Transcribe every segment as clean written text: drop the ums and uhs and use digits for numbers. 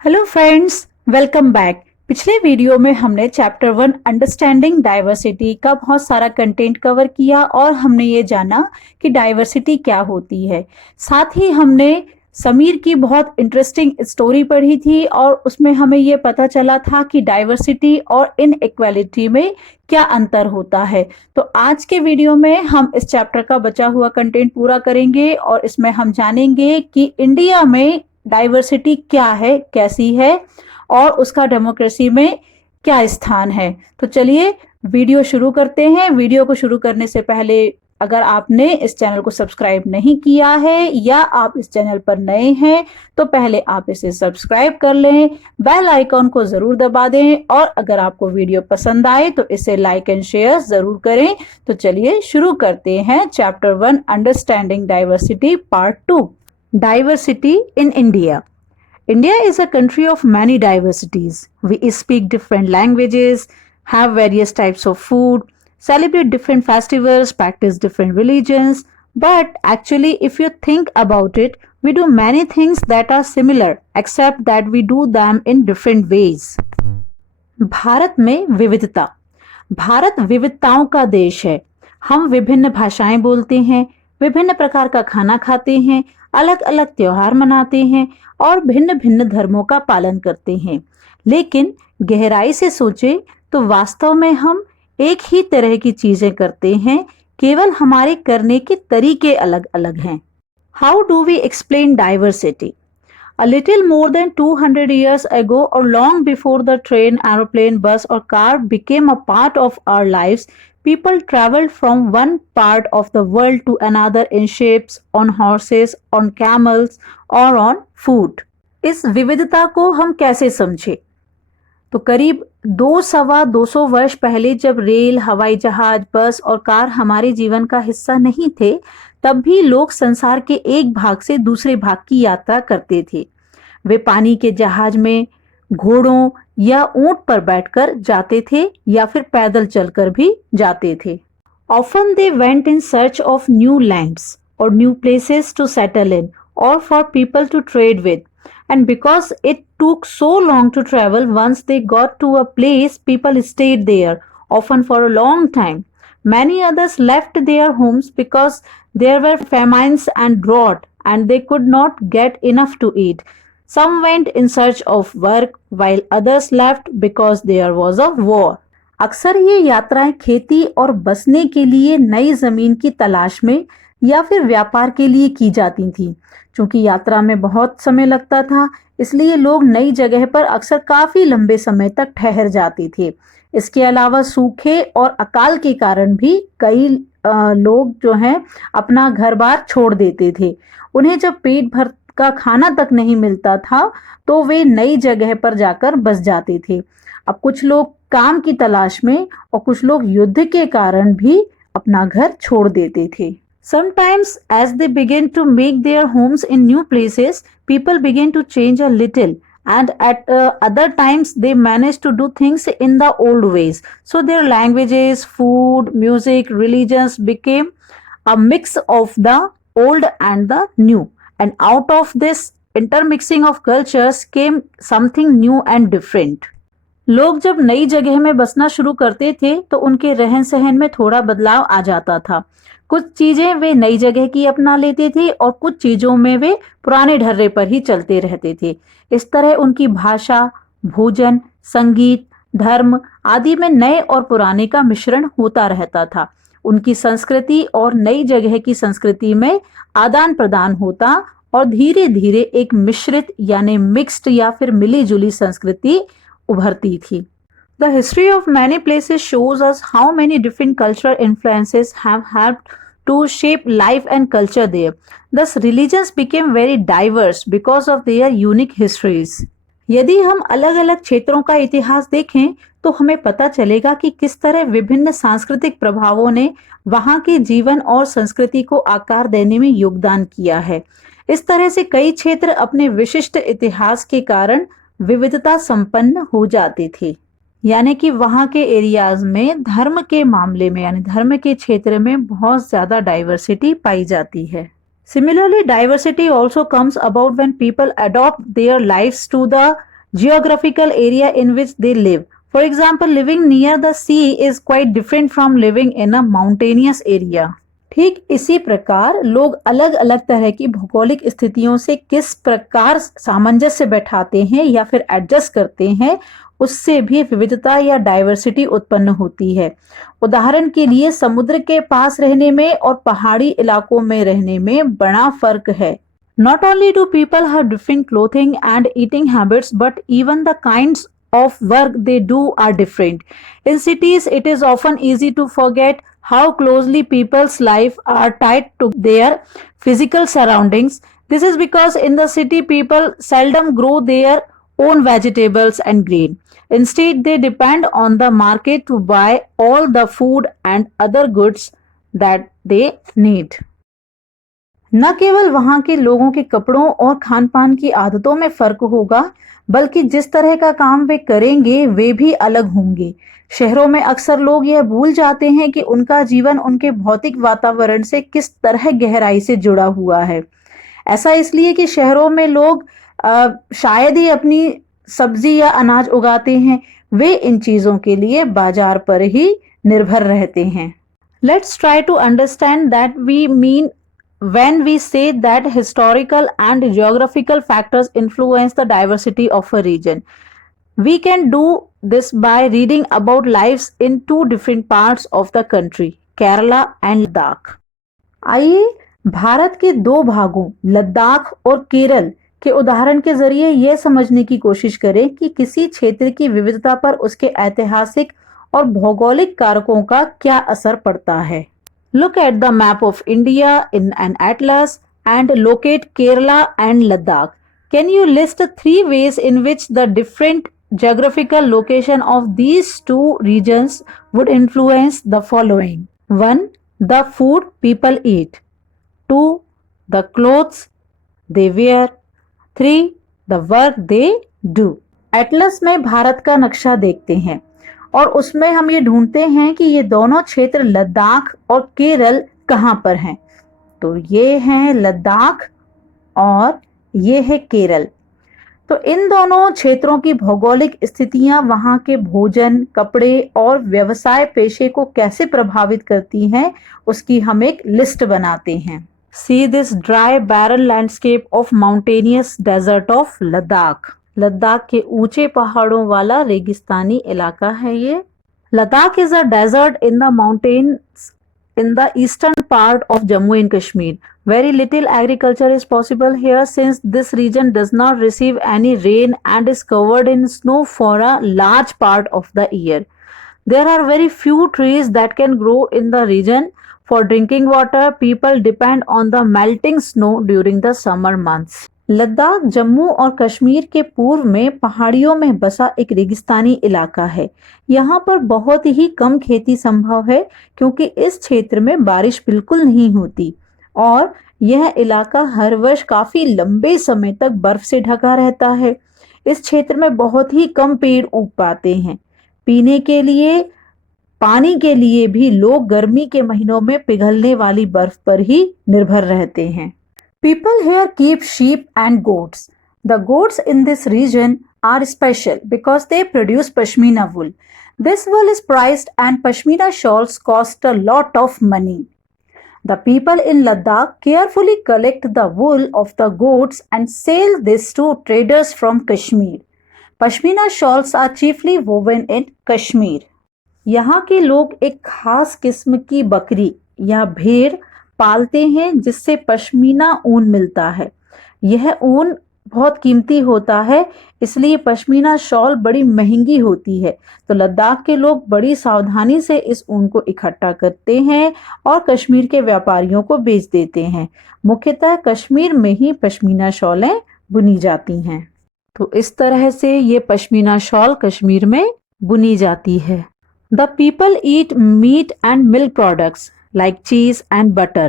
Hello friends, welcome back. पिछले video में हमने चैप्टर 1 अंडरस्टैंडिंग डाइवर्सिटी का बहुत सारा कंटेंट कवर किया और हमने ये जाना कि डाइवर्सिटी क्या होती है। साथ ही हमने समीर की बहुत इंटरेस्टिंग स्टोरी पढ़ी थी और उसमें हमें ये पता चला था कि डाइवर्सिटी और इनइक्वालिटी में क्या अंतर होता है। तो आज के वीडियो में हम इस चैप्टर का बचा हुआ कंटेंट पूरा करेंगे और इसमें हम जानेंगे कि इंडिया में डाइवर्सिटी क्या है, कैसी है और उसका डेमोक्रेसी में क्या स्थान है। तो चलिए वीडियो शुरू करते हैं। वीडियो को शुरू करने से पहले अगर आपने इस चैनल को सब्सक्राइब नहीं किया है या आप इस चैनल पर नए हैं तो पहले आप इसे सब्सक्राइब कर लें, बेल आइकॉन को जरूर दबा दें और अगर आपको वीडियो पसंद आए तो इसे लाइक एंड शेयर जरूर करें। तो चलिए शुरू करते हैं chapter 1 understanding diversity part 2। Diversity in India. India is a country of many diversities. We speak different languages, have various types of food, celebrate different festivals, practice different religions. But actually, if you think about it, we do many things that are similar, except that we do them in different ways. Bharat में विविधता। भारत विविधताओं का देश है। हम विभिन्न भाषाएं बोलते हैं, विभिन्न प्रकार का खाना खाते हैं, अलग अलग त्योहार मनाते हैं और भिन्न भिन्न धर्मों का पालन करते हैं। लेकिन गहराई से सोचे तो वास्तव में हम एक ही तरह की चीजें करते हैं, केवल हमारे करने के तरीके अलग अलग हैं। How do we explain diversity? A little more than 200 years ago, or long before the train, aeroplane, bus, or car became a part of our lives, people traveled from one part of the world to another in ships, on horses, on camels, or on foot. इस विविधता को हम कैसे समझे? तो करीब 200 वर्ष पहले जब रेल, हवाई जहाज, बस और कार हमारे जीवन का हिस्सा नहीं थे, तब भी लोग संसार के एक भाग से दूसरे भाग की यात्रा करते थे। वे पानी के जहाज में, घोड़ों या ऊंट पर बैठकर जाते थे या फिर पैदल चलकर भी जाते थे। Often they went in search of new lands or new places to settle in or for people to trade with. And because it took so long to travel, once they got to a place, people stayed there, often for a long time. Many others left their homes because there were famines and drought, and they could not get enough to eat. Some went in search of work, while others left because there was a war. अक्सर ये यात्राएं खेती और बसने के लिए नई जमीन की तलाश में या फिर व्यापार के लिए की जाती थी। चूंकि यात्रा में बहुत समय लगता था, इसलिए लोग नई जगह पर अक्सर काफी लंबे समय तक ठहर जाते थे। इसके अलावा सूखे और अकाल के कारण भी कई लोग जो हैं अपना घर बार छोड़ देते थे। उन्हें जब पेट भर का खाना तक नहीं मिलता था तो वे नई जगह पर जाकर बस जाते थे। अब कुछ लोग काम की तलाश में और कुछ लोग युद्ध के कारण भी अपना घर छोड़ देते थे। Sometimes as they begin to make their homes in new places, people begin to change a little, and at other times they manage to do things in the old ways. So their languages, food, music, religions became a mix of the old and the new. And out of this intermixing of cultures came something new and different. लोग जब नई जगह में बसना शुरू करते थे तो उनके रहन सहन में थोड़ा बदलाव आ जाता था। कुछ चीजें वे नई जगह की अपना लेते थे और कुछ चीजों में वे पुराने ढर्रे पर ही चलते रहते थे। इस तरह उनकी भाषा, भोजन, संगीत, धर्म आदि में नए और पुराने का मिश्रण होता रहता था। उनकी संस्कृति और नई जगह की संस्कृति में आदान प्रदान होता और धीरे धीरे एक मिश्रित यानी मिक्स्ड या फिर मिली जुली संस्कृति उभरती थी। The history of many places shows us how many different cultural influences have helped to shape life and culture there. Thus, religions became very diverse because of their unique histories. यदि हम अलग-अलग क्षेत्रों का इतिहास देखें तो हमें पता चलेगा कि किस तरह विभिन्न सांस्कृतिक प्रभावों ने वहां के जीवन और संस्कृति को आकार देने में योगदान किया है। इस तरह से कई क्षेत्र अपने विशिष्ट इतिहास के कारण विविधता संपन्न हो जाते थे। यानी कि वहां के एरियाज में धर्म के मामले में यानी धर्म के क्षेत्र में बहुत ज्यादा डाइवर्सिटी पाई जाती है। Similarly, diversity also comes about when people adopt their lives to the geographical area in which they live. For example, living near the sea is quite different from living in a mountainous area. ठीक इसी प्रकार लोग अलग अलग तरह की भौगोलिक स्थितियों से किस प्रकार सामंजस्य बैठाते हैं या फिर एडजस्ट करते हैं, उससे भी विविधता या डाइवर्सिटी उत्पन्न होती है। उदाहरण के लिए समुद्र के पास रहने में और पहाड़ी इलाकों में रहने में बड़ा फर्क है। Not only do people have different clothing and eating habits, but even the kinds of work they do are different. In cities, it is often easy to forget how closely people's life are tied to their physical surroundings. This is because in the city, people seldom grow their own vegetables and grain. Instead, they depend on the market to buy all the food and other goods that they need. न केवल वहां के लोगों के कपड़ों और खान पान की आदतों में फर्क होगा, बल्कि जिस तरह का काम वे करेंगे वे भी अलग होंगे। शहरों में अक्सर लोग यह भूल जाते हैं कि उनका जीवन उनके भौतिक वातावरण से किस तरह गहराई से जुड़ा हुआ है। ऐसा इसलिए कि शहरों में लोग शायद ही अपनी सब्जी या अनाज उगाते हैं, वे इन चीजों के लिए बाजार पर ही निर्भर रहते हैं। Let's try to understand that we mean when we say that historical and geographical factors influence the diversity of a region. We can do this by reading about lives in two different parts of the country, Kerala and Ladakh. आइए भारत के दो भागों लद्दाख और केरल के उदाहरण के जरिए यह समझने की कोशिश करें कि किसी क्षेत्र की विविधता पर उसके ऐतिहासिक और भौगोलिक कारकों का क्या असर पड़ता है। Look at the map of India in an atlas and locate Kerala and Ladakh. Can you list 3 ways in which the different geographical location of these two regions would influence the following? 1. The food people eat. 2. The clothes they wear. 3. The work they do. Atlas में भारत का नक्शा देखते हैं और उसमें हम ये ढूंढते हैं कि ये दोनों क्षेत्र लद्दाख और केरल कहाँ पर हैं। तो ये हैं लद्दाख और ये है केरल। तो इन दोनों क्षेत्रों की भौगोलिक स्थितियां वहां के भोजन, कपड़े और व्यवसाय पेशे को कैसे प्रभावित करती हैं, उसकी हम एक लिस्ट बनाते हैं। See this dry barren landscape of mountainous desert of Ladakh. Ladakh के ऊंचे पहाड़ों वाला रेगिस्तानी इलाका है ये। Ladakh is a desert in the mountains in the eastern part of Jammu and Kashmir. Very little agriculture is possible here since this region does not receive any rain and is covered in snow for a large part of the year. There are very few trees that can grow in the region. For drinking water, people depend on the melting snow during the summer months. Ladakh Jammu और कश्मीर के पूर्व में पहाड़ियों में बसा एक रेगिस्तानी इलाका है। यहाँ पर बहुत ही कम खेती संभव है क्योंकि इस क्षेत्र में बारिश बिल्कुल नहीं होती और यह इलाका हर वर्ष काफी लंबे समय तक बर्फ से ढका रहता है। इस क्षेत्र में बहुत ही कम पेड़ उग पाते हैं। पीने के लिए, पानी के लिए भी लोग गर्मी के महीनों में पिघलने वाली बर्फ पर ही निर्भर रहते हैं। People here keep sheep and goats. The goats in this region are special because they produce pashmina wool. This wool is prized and pashmina shawls cost a lot of money. The people in Ladakh carefully collect the wool of the goats and sell this to traders from Kashmir. Pashmina shawls are chiefly woven in Kashmir. यहाँ के लोग एक खास किस्म की बकरी या भेड़ पालते हैं जिससे पश्मीना ऊन मिलता है। यह ऊन बहुत कीमती होता है, इसलिए पश्मीना शॉल बड़ी महंगी होती है। तो लद्दाख के लोग बड़ी सावधानी से इस ऊन को इकट्ठा करते हैं और कश्मीर के व्यापारियों को बेच देते हैं। मुख्यतः कश्मीर में ही पश्मीना शॉलें बुनी जाती हैं। तो इस तरह से ये पश्मीना शॉल कश्मीर में बुनी जाती है। The people eat meat and milk products like cheese and butter.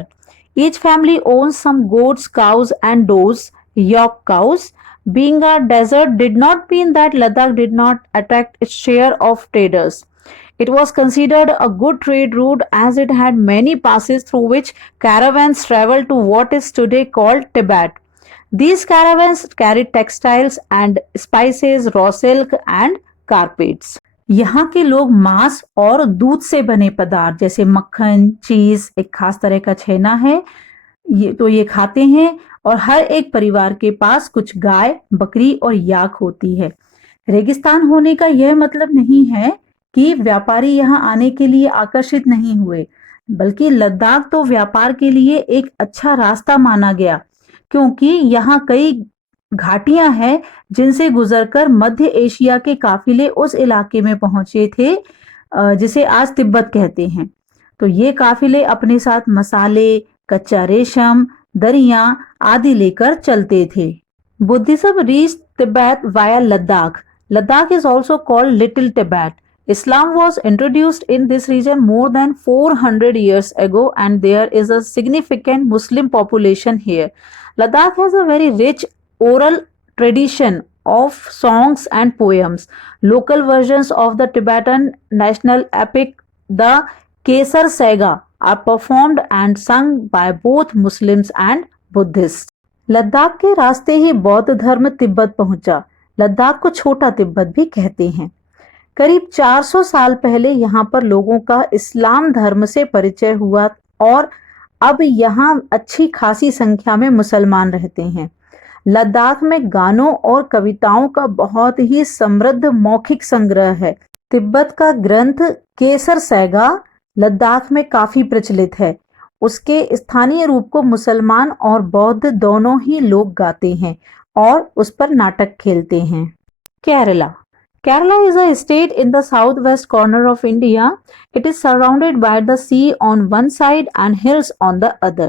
Each family owns some goats, cows and does, york cows. Being a desert did not mean that Ladakh did not attract its share of traders. It was considered a good trade route as it had many passes through which caravans traveled to what is today called Tibet. These caravans carried textiles and spices, raw silk and carpets. यहाँ के लोग मांस और दूध से बने पदार्थ जैसे मक्खन, चीज, एक खास तरह का छेना है, ये खाते हैं। और हर एक परिवार के पास कुछ गाय, बकरी और याक होती है। रेगिस्तान होने का यह मतलब नहीं है कि व्यापारी यहाँ आने के लिए आकर्षित नहीं हुए, बल्कि लद्दाख तो व्यापार के लिए एक अच्छा रास्ता माना गया, क्योंकि यहाँ कई घाटियां हैं जिनसे गुजरकर मध्य एशिया के काफिले उस इलाके में पहुंचे थे जिसे आज तिब्बत कहते हैं। तो ये काफिले अपने साथ मसाले, कच्चा रेशम, दरियां आदि लेकर चलते थे। Buddhism reached Tibet via Ladakh. Ladakh is also called Little Tibet. Islam was introduced in this region more than 400 years ago, and there is a significant Muslim population here. Ladakh has a very rich oral tradition of songs and poems. Local versions of the Tibetan national epic, the Kesar Saga, are performed and sung by both Muslims and Buddhists. Ladakh के रास्ते ही बौद्ध धर्म तिब्बत पहुंचा। लद्दाख को छोटा तिब्बत भी कहते हैं। करीब 400 साल पहले यहाँ पर लोगों का इस्लाम धर्म से परिचय हुआ और अब यहाँ अच्छी खासी संख्या में मुसलमान रहते हैं। लद्दाख में गानों और कविताओं का बहुत ही समृद्ध मौखिक संग्रह है। तिब्बत का ग्रंथ केसर सैगा लद्दाख में काफी प्रचलित है। उसके स्थानीय रूप को मुसलमान और बौद्ध दोनों ही लोग गाते हैं और उस पर नाटक खेलते हैं। Kerala. Kerala is a state in the southwest corner of India. It is surrounded by the sea on one side and hills on the other.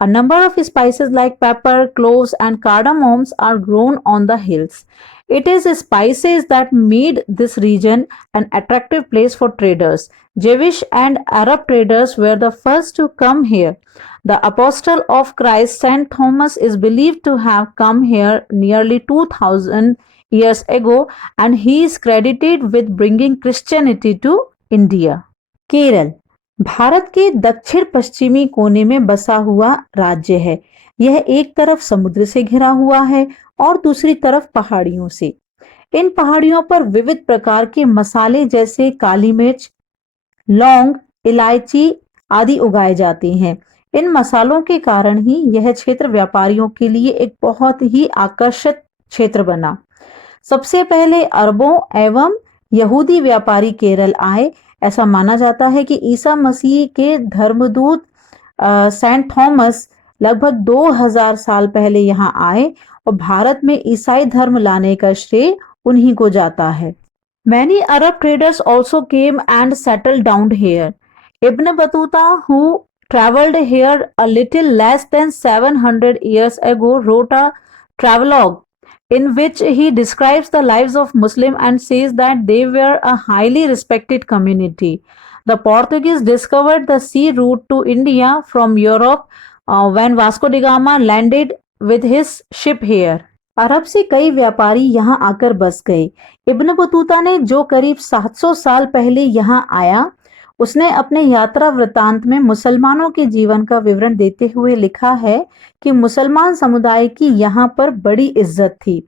A number of spices like pepper, cloves, and cardamoms are grown on the hills. It is spices that made this region an attractive place for traders. Jewish and Arab traders were the first to come here. The apostle of Christ, Saint Thomas, is believed to have come here nearly 2000 years ago, and he is credited with bringing Christianity to India. Kerala Bharat के दक्षिण पश्चिमी कोने में बसा हुआ राज्य है। यह एक तरफ समुद्र से घिरा हुआ है और दूसरी तरफ पहाड़ियों से। इन पहाड़ियों पर विविध प्रकार के मसाले जैसे काली मिर्च, लौंग, इलायची आदि उगाए जाते हैं। इन मसालों के कारण ही यह क्षेत्र व्यापारियों के लिए एक बहुत ही आकर्षक क्षेत्र बना। सबसे पहले अरबों एवं यहूदी व्यापारी केरल आए। ऐसा माना जाता है कि ईसा मसीह के धर्मदूत सेंट थॉमस लगभग 2000 साल पहले यहाँ आए और भारत में ईसाई धर्म लाने का श्रेय उन्हीं को जाता है। Many Arab traders also came and settled down here. Ibn Battuta, who traveled here a little less than 700 years ago, wrote a travelogue in which he describes the lives of Muslims and says that they were a highly respected community. The Portuguese discovered the sea route to India from Europe when Vasco da Gama landed with his ship here. अरब से कई व्यापारी यहाँ आकर बस गए। Ibn Battuta ने जो करीब 700 साल पहले यहाँ आया, उसने अपने यात्रा वृतांत में मुसलमानों के जीवन का विवरण देते हुए लिखा है कि मुसलमान समुदाय की यहाँ पर बड़ी इज्जत थी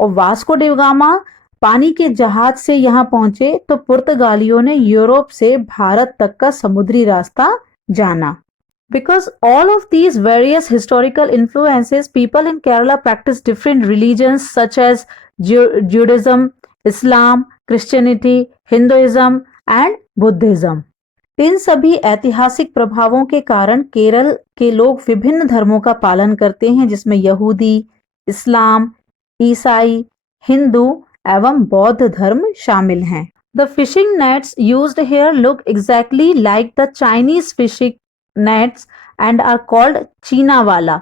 और वास्को डी गामा पानी के जहाज से यहाँ पहुंचे तो पुर्तगालियों ने यूरोप से भारत तक का समुद्री रास्ता जाना। Because all of these various historical influences, people in Kerala practice different religions such as Judaism, Islam, Christianity, Hinduism and Buddhism. इन सभी ऐतिहासिक प्रभावों के कारण केरल के लोग विभिन्न धर्मों का पालन करते हैं, जिसमें यहूदी, इस्लाम, ईसाई, हिंदू एवं बौद्ध धर्म शामिल हैं। The fishing nets used here look exactly like the Chinese fishing nets and are called cheenawala.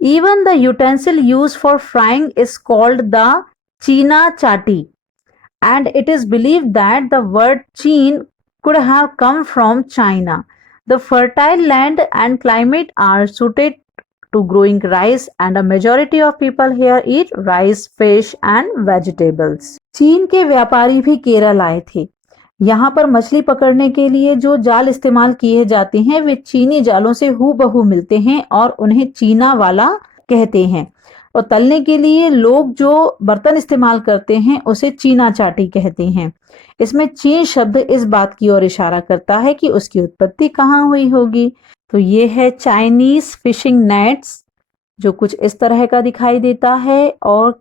Even the utensil used for frying is called the cheena chati, and it is believed that the word cheen could have come from China. The fertile land and climate are suited to growing rice, and a majority of people here eat rice, fish and vegetables. चीन के व्यापारी भी केरल आए थे। यहाँ पर मछली पकड़ने के लिए जो जाल इस्तेमाल किए जाते हैं वे चीनी जालों से हूबहू मिलते हैं और उन्हें चीना वाला कहते हैं। और तलने के लिए लोग जो बर्तन इस्तेमाल करते हैं उसे चीना चाटी कहते हैं। इसमें चीन शब्द इस बात की ओर इशारा करता है कि उसकी उत्पत्ति कहाँ हुई होगी। तो ये है चाइनीज फिशिंग नेट्स, जो कुछ इस तरह का दिखाई देता है, और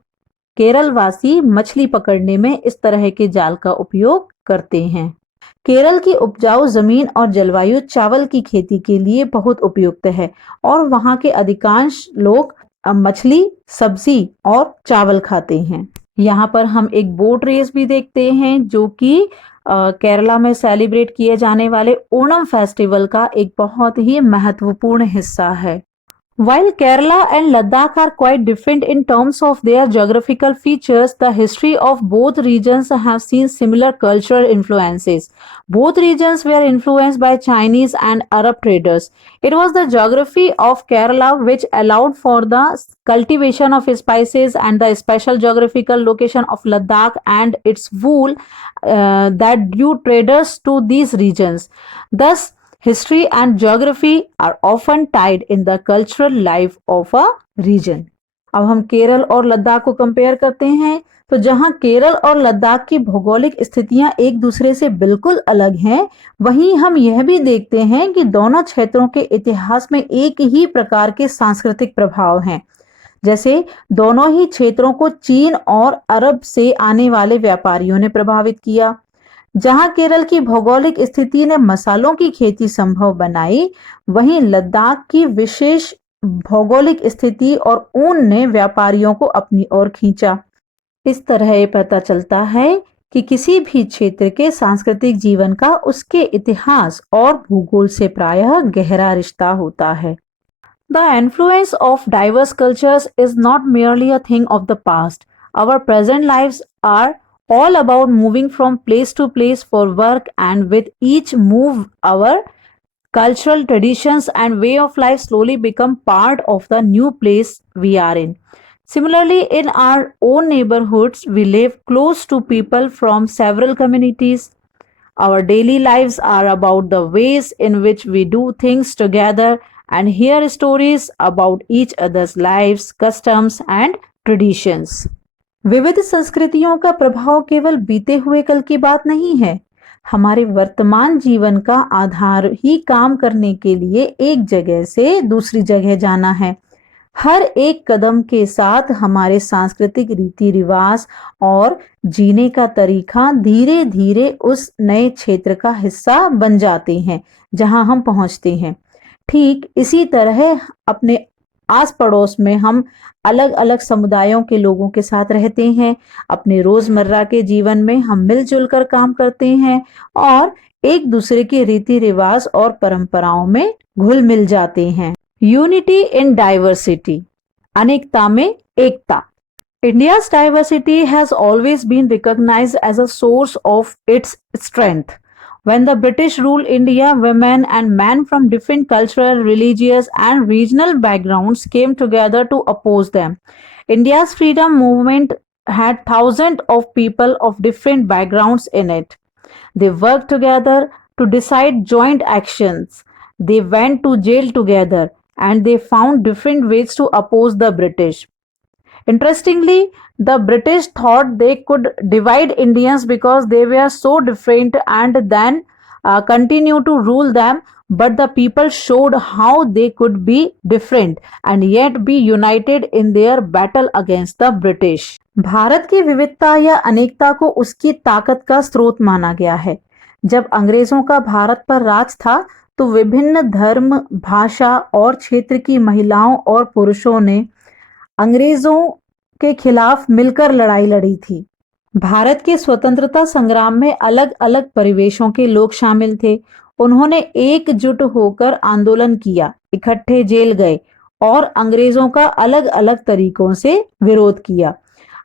केरल वासी मछली पकड़ने में इस तरह के जाल का उपयोग करते हैं। केरल की उपजाऊ जमीन और जलवायु चावल की खेती के लिए बहुत उपयुक्त है और वहां के अधिकांश लोग मछली, सब्जी और चावल खाते हैं। यहाँ पर हम एक बोट रेस भी देखते हैं जो कि केरला में सेलिब्रेट किए जाने वाले ओणम फेस्टिवल का एक बहुत ही महत्वपूर्ण हिस्सा है। While Kerala and Ladakh are quite different in terms of their geographical features, the history of both regions have seen similar cultural influences. Both regions were influenced by Chinese and Arab traders. It was the geography of Kerala which allowed for the cultivation of spices, and the special geographical location of Ladakh and its wool that drew traders to these regions. Thus, history and geography are often tied in the cultural life of a region. अब हम केरल और लद्दाख को compare करते हैं, तो जहां केरल और लद्दाख की भौगोलिक स्थितियां एक दूसरे से बिल्कुल अलग हैं, वहीं हम यह भी देखते हैं कि दोनों क्षेत्रों के इतिहास में एक ही प्रकार के सांस्कृतिक प्रभाव हैं। जैसे दोनों ही क्षेत्रों को चीन और अरब से आने वाले व्यापारियों ने प्रभावित किया। जहां केरल की भौगोलिक स्थिति ने मसालों की खेती संभव बनाई, वहीं लद्दाख की विशेष भौगोलिक स्थिति और ऊन ने व्यापारियों को अपनी ओर खींचा। इस तरह ये पता चलता है कि किसी भी क्षेत्र के सांस्कृतिक जीवन का उसके इतिहास और भूगोल से प्रायः गहरा रिश्ता होता है। The influence of diverse cultures is not merely a thing of the past. Our present lives are all about moving from place to place for work, and with each move our cultural traditions and way of life slowly become part of the new place we are in. Similarly, in our own neighborhoods, we live close to people from several communities. Our daily lives are about the ways in which we do things together and hear stories about each other's lives, customs and traditions. विविध संस्कृतियों का प्रभाव केवल बीते हुए कल की बात नहीं है। हमारे वर्तमान जीवन का आधार ही काम करने के लिए एक जगह से दूसरी जगह जाना है। हर एक कदम के साथ हमारे सांस्कृतिक रीति रिवाज और जीने का तरीका धीरे धीरे उस नए क्षेत्र का हिस्सा बन जाते हैं जहां हम पहुंचते हैं। ठीक इसी तरह अपने आस पड़ोस में हम अलग अलग समुदायों के लोगों के साथ रहते हैं। अपने रोजमर्रा के जीवन में हम मिलजुल कर काम करते हैं और एक दूसरे के रीति रिवाज और परंपराओं में घुल मिल जाते हैं। यूनिटी इन डाइवर्सिटी, अनेकता में एकता। India's diversity has always been recognized as a source of its strength. When the British ruled India, women and men from different cultural, religious, and regional backgrounds came together to oppose them. India's freedom movement had thousands of people of different backgrounds in it. They worked together to decide joint actions. They went to jail together and they found different ways to oppose the British. Interestingly, the British thought they could divide Indians because they were so different and then continue to rule them, but the people showed how they could be different and yet be united in their battle against the British. Bharat की विविधता या अनेकता को उसकी ताकत का स्रोत माना गया है। जब अंग्रेजों का भारत पर राज था तो विभिन्न धर्म, भाषा और क्षेत्र की महिलाओं और पुरुषों ने अंग्रेजों के खिलाफ मिलकर लड़ाई लड़ी थी। भारत के स्वतंत्रता संग्राम में अलग अलग परिवेशों के लोग शामिल थे। उन्होंने एकजुट होकर आंदोलन किया, इकट्ठे जेल गए और अंग्रेजों का अलग अलग तरीकों से विरोध किया।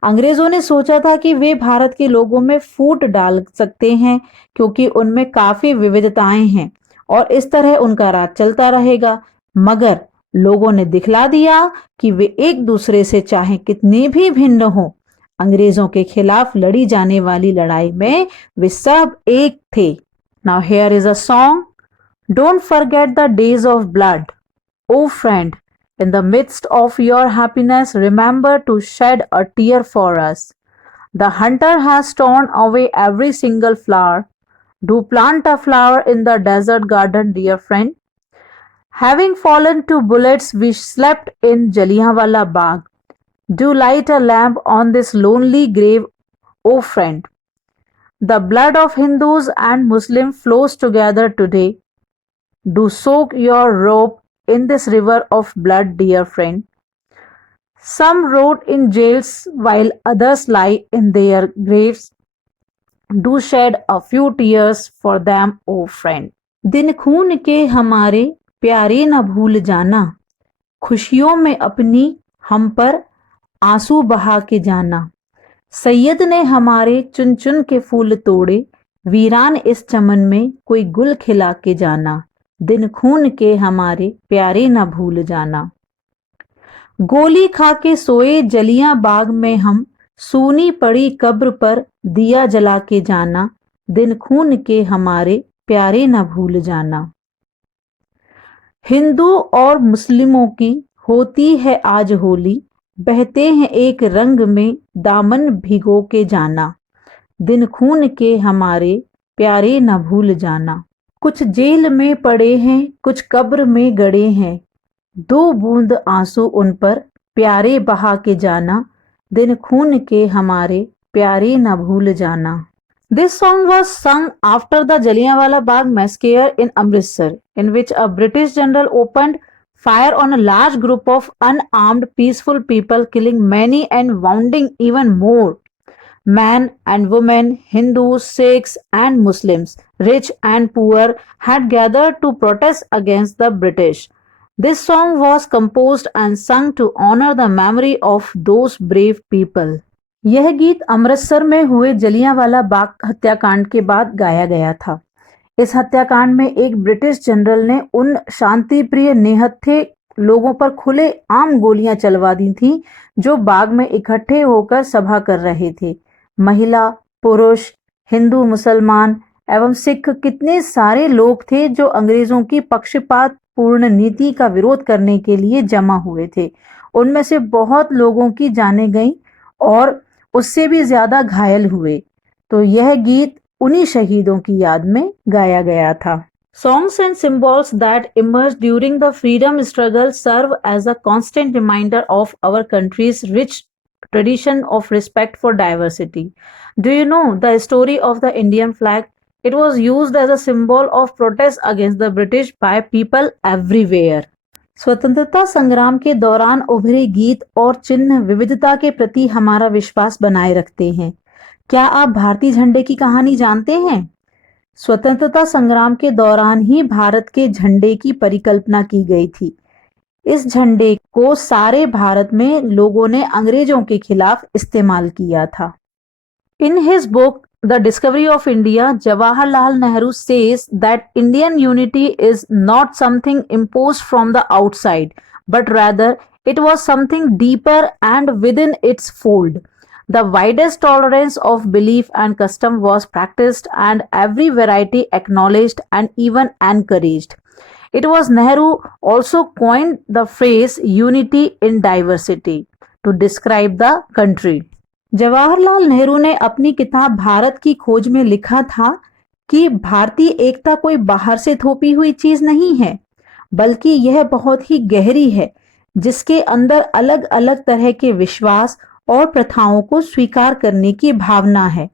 अंग्रेजों ने सोचा था कि वे भारत के लोगों में फूट डाल सकते हैं क्योंकि उनमें काफी विविधताएं हैं और इस तरह उनका राज चलता रहेगा। मगर लोगों ने दिखला दिया कि वे एक दूसरे से चाहे कितने भी भिन्न हो, अंग्रेजों के खिलाफ लड़ी जाने वाली लड़ाई में वे सब एक थे। Now here is a song, don't forget the days of blood, oh friend, In the midst of your happiness, remember to shed a tear for us. The hunter has torn away every single flower. Do plant a flower in the desert garden, dear friend. Having fallen to bullets, we slept in Jallianwala Bagh. Do light a lamp on this lonely grave, O friend. The blood of Hindus and Muslims flows together today. Do soak your robe in this river of blood, dear friend. Some rot in jails while others lie in their graves. Do shed a few tears for them, O friend. दिन खून के हमारे प्यारे न भूल जाना, खुशियों में अपनी हम पर आंसू बहा के जाना। सैयद ने हमारे चुन चुन के फूल तोड़े, वीरान इस चमन में कोई गुल खिला के जाना। दिन खून के हमारे प्यारे न भूल जाना। गोली खा के सोए जलियां बाग में हम, सूनी पड़ी कब्र पर दिया जला के जाना। दिन खून के हमारे प्यारे न भूल जाना। हिंदू और मुस्लिमों की होती है आज होली, बहते हैं एक रंग में दामन भिगो के जाना। दिन खून के हमारे प्यारे न भूल जाना। कुछ जेल में पड़े हैं, कुछ कब्र में गड़े हैं, दो बूंद आंसू उन पर प्यारे बहा के जाना। दिन खून के हमारे प्यारे न भूल जाना। This song was sung after the Jallianwala Bagh massacre in Amritsar, in which a British general opened fire on a large group of unarmed peaceful people, killing many and wounding even more. Men and women, Hindus, Sikhs and Muslims, rich and poor, had gathered to protest against the British. This song was composed and sung to honor the memory of those brave people. यह गीत अमृतसर में हुए जलियांवाला बाग हत्याकांड के बाद गाया गया था। इस हत्याकांड में एक ब्रिटिश जनरल ने उन शांति प्रिय निहत्थे लोगों पर खुले आम गोलियां चलवा दी थी जो बाग में इकट्ठे होकर सभा कर रहे थे। महिला, पुरुष, हिंदू, मुसलमान एवं सिख कितने सारे लोग थे जो अंग्रेजों की पक्षपात पूर्ण नीति का विरोध करने के लिए जमा हुए थे। उनमें से बहुत लोगों की जानें गईं और उससे भी ज्यादा घायल हुए। तो यह गीत उन्हीं शहीदों की याद में गाया गया था। Songs and symbols that emerged during the freedom struggle serve as a constant reminder of our country's rich tradition of respect for diversity. Do you know the story of the Indian flag? It was used as a symbol of protest against the British by people everywhere. स्वतंत्रता संग्राम के दौरान उभरे गीत और चिन्ह विविधता के प्रति हमारा विश्वास बनाए रखते हैं। क्या आप भारतीय झंडे की कहानी जानते हैं? स्वतंत्रता संग्राम के दौरान ही भारत के झंडे की परिकल्पना की गई थी। इस झंडे को सारे भारत में लोगों ने अंग्रेजों के खिलाफ इस्तेमाल किया था। In his book The Discovery of India, Jawaharlal Nehru says that Indian unity is not something imposed from the outside, but rather it was something deeper and within its fold. The widest tolerance of belief and custom was practiced and every variety acknowledged and even encouraged. It was Nehru also coined the phrase unity in diversity to describe the country. Jawaharlal Nehru ने अपनी किताब भारत की खोज में लिखा था कि भारतीय एकता कोई बाहर से थोपी हुई चीज नहीं है, बल्कि यह बहुत ही गहरी है, जिसके अंदर अलग अलग तरह के विश्वास और प्रथाओं को स्वीकार करने की भावना है।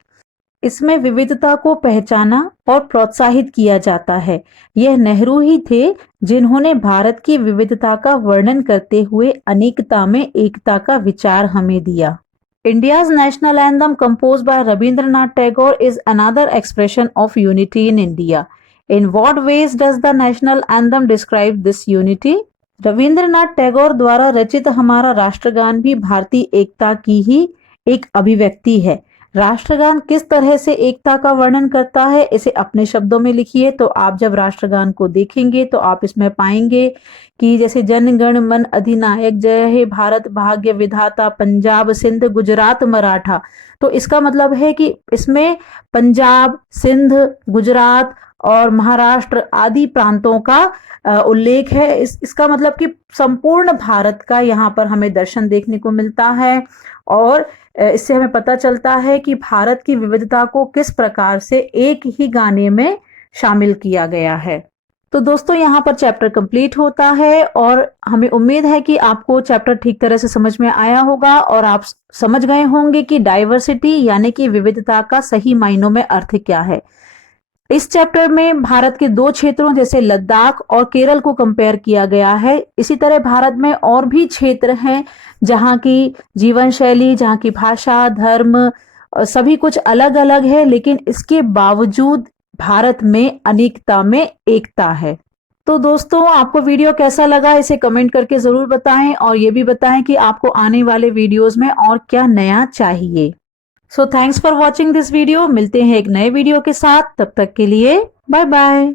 इसमें विविधता को पहचाना और प्रोत्साहित किया जाता है। यह नेहरू ही थे जिन्होंने भारत की विविधता का वर्णन करते हुए अनेकता में एकता का विचार हमें दिया। India's national anthem, composed by Rabindranath Tagore, is another expression of unity in India. In what ways does the national anthem describe this unity? Rabindranath Tagore द्वारा रचित हमारा राष्ट्रगान भी भारतीय एकता की ही एक अभिव्यक्ति है। राष्ट्रगान किस तरह से एकता का वर्णन करता है, इसे अपने शब्दों में लिखिए। तो आप जब राष्ट्रगान को देखेंगे तो आप इसमें पाएंगे कि जैसे जन गण मन अधिनायक जय हे भारत भाग्य विधाता पंजाब सिंध गुजरात मराठा, तो इसका मतलब है कि इसमें पंजाब, सिंध, गुजरात और महाराष्ट्र आदि प्रांतों का उल्लेख है। इसका मतलब कि संपूर्ण भारत का यहाँ पर हमें दर्शन देखने को मिलता है और इससे हमें पता चलता है कि भारत की विविधता को किस प्रकार से एक ही गाने में शामिल किया गया है। तो दोस्तों यहाँ पर चैप्टर कंप्लीट होता है और हमें उम्मीद है कि आपको चैप्टर ठीक तरह से समझ में आया होगा और आप समझ गए होंगे कि डाइवर्सिटी यानी कि विविधता का सही मायनों में अर्थ क्या है। इस चैप्टर में भारत के दो क्षेत्रों जैसे लद्दाख और केरल को कंपेयर किया गया है। इसी तरह भारत में और भी क्षेत्र हैं जहाँ की जीवन शैली, जहाँ की भाषा, धर्म सभी कुछ अलग अलग है, लेकिन इसके बावजूद भारत में अनेकता में एकता है। तो दोस्तों आपको वीडियो कैसा लगा इसे कमेंट करके जरूर बताएं और ये भी बताएं कि आपको आने वाले वीडियोस में और क्या नया चाहिए। So thanks for watching this video. मिलते हैं एक नए वीडियो के साथ, तब तक के लिए बाय बाय।